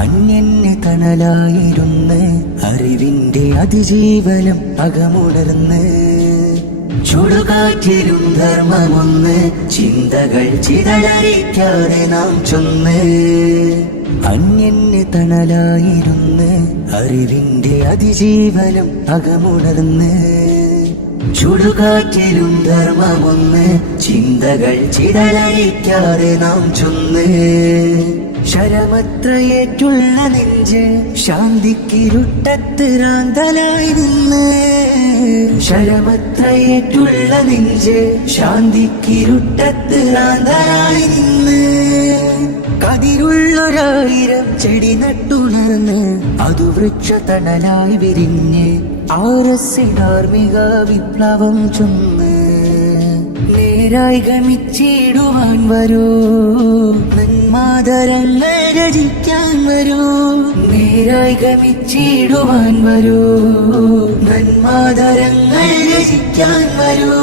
അന്യന് തണലായിരുന്ന് അറിവിന്റെ അതിജീവനം അകമുണർന്ന് ചുടുകാറ്റിലും ധർമ്മമൊന്ന് ചിന്തകൾ ചിതലരിക്കാതെ നാം ചൊന്ന് അന്യന് തണലായിരുന്ന് അറിവിന്റെ അതിജീവനം അകമുണർന്ന് ചുടുകാറ്റിലും ധർമ്മമൊന്ന് ചിന്തകൾ ചിതലരിക്കാതെ നാം ചൊന്ന് ശരമത്രയേറ്റുള്ള നെഞ്ച് ശാന്തിക്കിരുട്ടത്ത് റാന്തലായി നിന്ന് ശരമത്രയേറ്റുള്ള നെഞ്ച് ശാന്തിക്കിരുട്ടത്ത് റാന്തലായി നിന്ന് കതിരുള്ളൊരായിരം ചെടി നട്ടുണർന്ന് അതു വൃക്ഷതണലായി വിരിഞ്ഞ് ആർഎസ് ധാർമ്മിക വിപ്ലവം ചൊന്ന് നേരായി ഗമിച്ചിടുവാൻ വരൂ നന്മാതരങ്ങൾ രചിക്കാൻ വരൂ നേരായി ഗമിച്ചിടുവാൻ വരൂ നന്മാതരങ്ങൾ രചിക്കാൻ വരൂ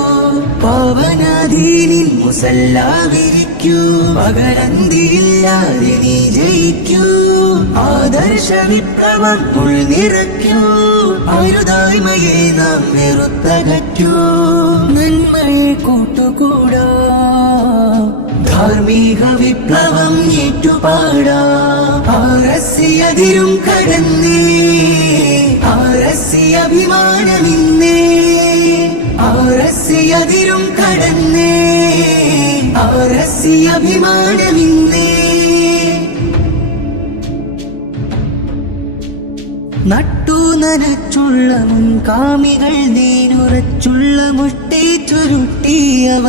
പാവനാദീനിൽ മുസല്ല വിരിക്കൂ പകരന്തിയില്ലാതെ നീ ജയിക്കൂ ആദർശ വിപ്ലവം ഉൾനിറയ്ക്കൂ അരുതായ്മയെ നാം വെറുത്തകറ്റൂ നന്മയെ കൂട്ടുകൂടാ ധാർമ്മിക വിപ്ലവം ഏറ്റുപാടാ ആർഎസ് അതിരും കടന്നേ ആർഎസ് അഭിമാനമിന്നേ ആർഎസ് അതിരും കടന്നേ ആർഎസ് അഭിമാനമിന്നേ നട്ടു നനച്ചുള്ള മുൻകാമികൾ നീനുറച്ചുള്ള മുഷ്ടി ചുരുട്ടിയവ